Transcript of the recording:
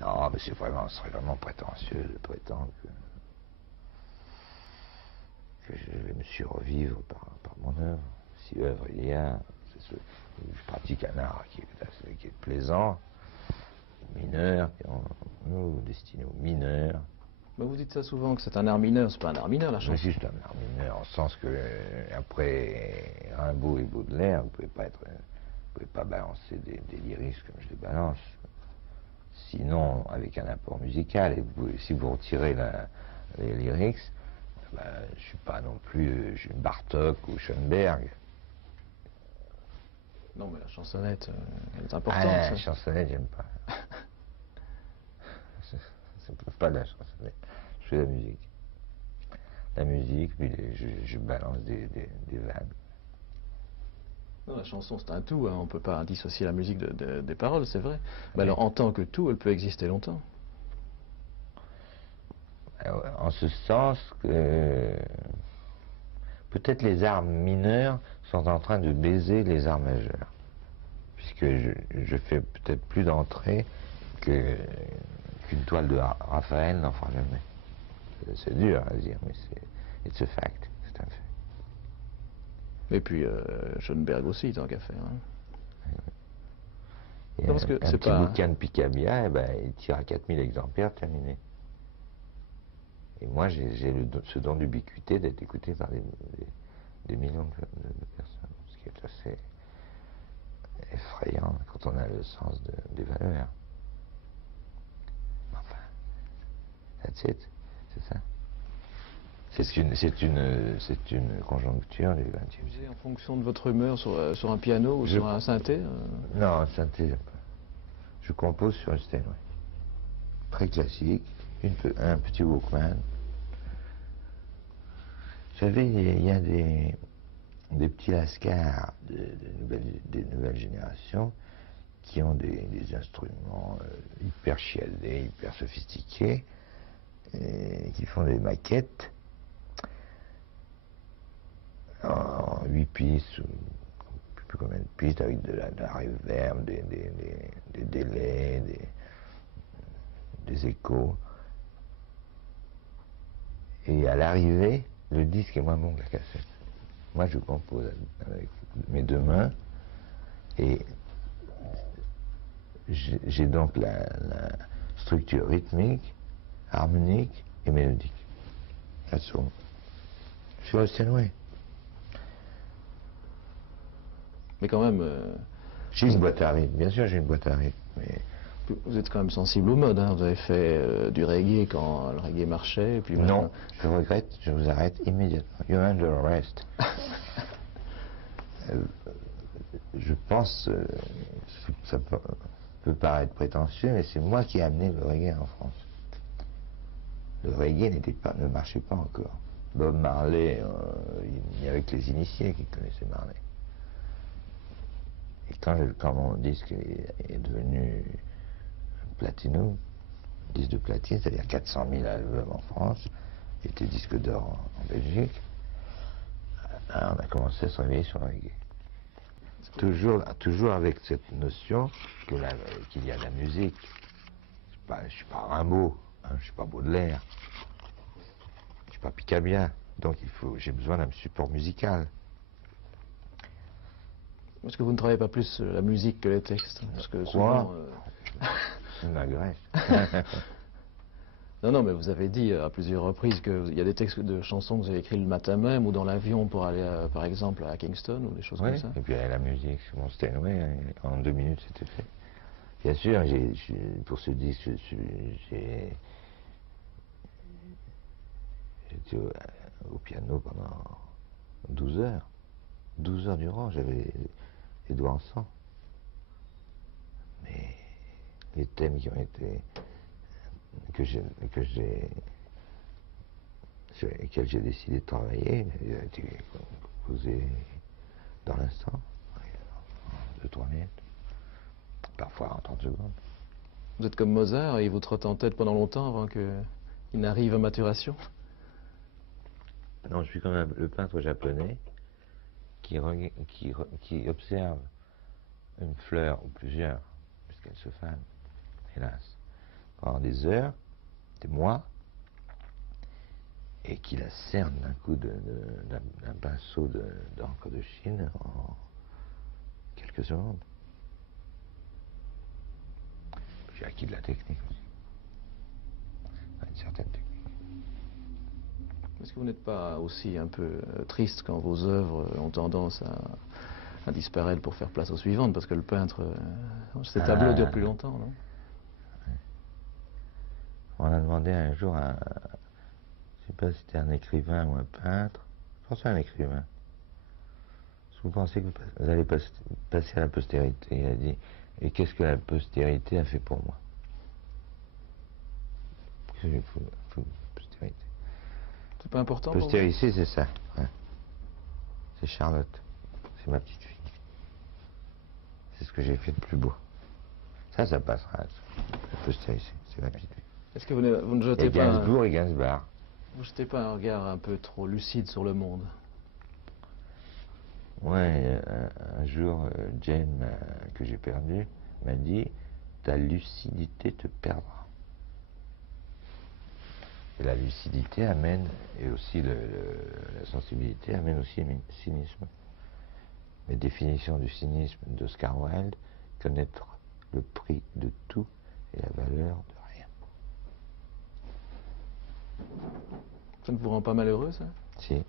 Non, mais ce serait vraiment prétentieux de prétendre que je vais me survivre par mon œuvre. Si œuvre il y a, je pratique un art qui est plaisant, mineur, destiné aux mineurs. Mais vous dites ça souvent, que c'est un art mineur. C'est pas un art mineur, la Mais chanson. si c'est un art mineur, en sens que après Rimbaud et Baudelaire, vous pouvez pas balancer des lyriques comme je les balance. Sinon, avec un apport musical, et si vous retirez les lyrics, ben, je suis pas non plus Bartók ou Schoenberg. Non, mais la chansonnette, elle est importante. Ah, la chansonnette, j'aime pas. C'est pas de la chansonnette. Je fais de la musique. La musique, puis je balance des vannes. Non, la chanson, c'est un tout. Hein. On ne peut pas dissocier la musique des paroles, c'est vrai. Mais Oui. alors, en tant que tout, elle peut exister longtemps. En ce sens que peut-être les arts mineurs sont en train de baiser les arts majeurs. Puisque je fais peut-être plus d'entrées qu'une toile de Raphaël n'en fera jamais. C'est dur à dire, mais it's a fact, c'est un fait. Et puis, Schoenberg aussi, tant qu'à faire. Hein. Et Non, parce que un c'est petit pas... bouquin de Picabia, eh ben, il tire à 4000 exemplaires, terminé. Et moi, j'ai ce don d'ubiquité d'être écouté par des millions de personnes, ce qui est assez effrayant quand on a le sens des valeurs. Enfin, that's it, c'est ça. C'est une conjoncture du XXe siècle. En fonction de votre humeur sur un piano ou sur un synthé Non, un synthé, je compose sur un Steinway. Très classique, un petit Walkman. Vous savez, il y a des petits lascars des nouvelles générations qui ont des instruments hyper chiadés, hyper sophistiqués, et qui font des maquettes en 8 pistes, ou je ne sais plus combien de pistes, avec de la reverb, des délais, des échos. Et à l'arrivée, le disque est moins bon que la cassette. Moi, je compose avec mes deux mains, et j'ai donc la structure rythmique, harmonique et mélodique. That's all. Sur le Steinway. Mais quand même... J'ai une boîte à rythme, bien sûr j'ai une boîte à rythme, mais... Vous êtes quand même sensible au mode, hein. Vous avez fait du reggae quand le reggae marchait, et puis maintenant... Non, je regrette, je vous arrête immédiatement. You're under arrest. Je pense, ça peut paraître prétentieux, mais c'est moi qui ai amené le reggae en France. Le reggae ne marchait pas encore. Bob Marley, il n'y avait que les initiés qui connaissaient Marley. Et quand mon disque est devenu platinum, disque de platine, c'est-à-dire 400 000 albums en France, et était disque d'or en Belgique, on a commencé à se réveiller sur le reggae. Toujours avec cette notion qu'il y a de la musique. Je ne suis pas Rimbaud, hein, je ne suis pas Baudelaire, je ne suis pas Picabia, donc j'ai besoin d'un support musical. Est-ce que vous ne travaillez pas plus la musique que les textes? Parce que Quoi souvent... Je m'agresse. Non, mais vous avez dit à plusieurs reprises qu'il y a des textes de chansons que vous avez écrits le matin même ou dans l'avion pour aller, par exemple, à Kingston ou des choses Oui, comme ça. et puis la musique, sur mon Steinway, en 2 minutes c'était fait. Bien sûr, pour ce disque, j'étais au piano pendant 12 heures. 12 heures durant, j'avais les doigts en sang. Mais les thèmes qui ont été sur lesquels j'ai décidé de travailler, ils ont été composés dans l'instant, en 2-3 minutes, parfois en 30 secondes. Vous êtes comme Mozart et il vous trotte en tête pendant longtemps avant qu'il n'arrive à maturation? Non, je suis comme le peintre japonais qui observe une fleur ou plusieurs, puisqu'elle se fane, hélas, pendant des heures, des mois, et qui la cerne d'un coup d'un pinceau d'encre de Chine en quelques secondes. J'ai acquis de la technique aussi. Une certaine technique. Est-ce que vous n'êtes pas aussi un peu triste quand vos œuvres ont tendance à disparaître pour faire place aux suivantes? Parce que le peintre, ces tableaux durent plus longtemps, non? On a demandé un jour à, je ne sais pas si c'était un écrivain ou un peintre, je pense à un écrivain. Est-ce que vous pensez que vous allez passer à la postérité? Il a dit, et qu'est-ce que la postérité a fait pour moi? Qu'est-ce que j'ai fait postérité? C'est pas important pour vous? Postérité, c'est ça. Ouais. C'est Charlotte. C'est ma petite fille. C'est ce que j'ai fait de plus beau. Ça passera. La postérité, c'est ma petite fille. Est-ce que vous ne jetez Et pas Gainsbourg et Gainsbourg. vous jetez pas un regard un peu trop lucide sur le monde? Ouais, un jour, Jane, que j'ai perdu, m'a dit, ta lucidité te perdra. Et la lucidité amène, et aussi la sensibilité amène aussi le cynisme. Les définitions du cynisme d'Oscar Wilde, connaître le prix de tout et la valeur de rien. Ça ne vous rend pas malheureux, ça? Si.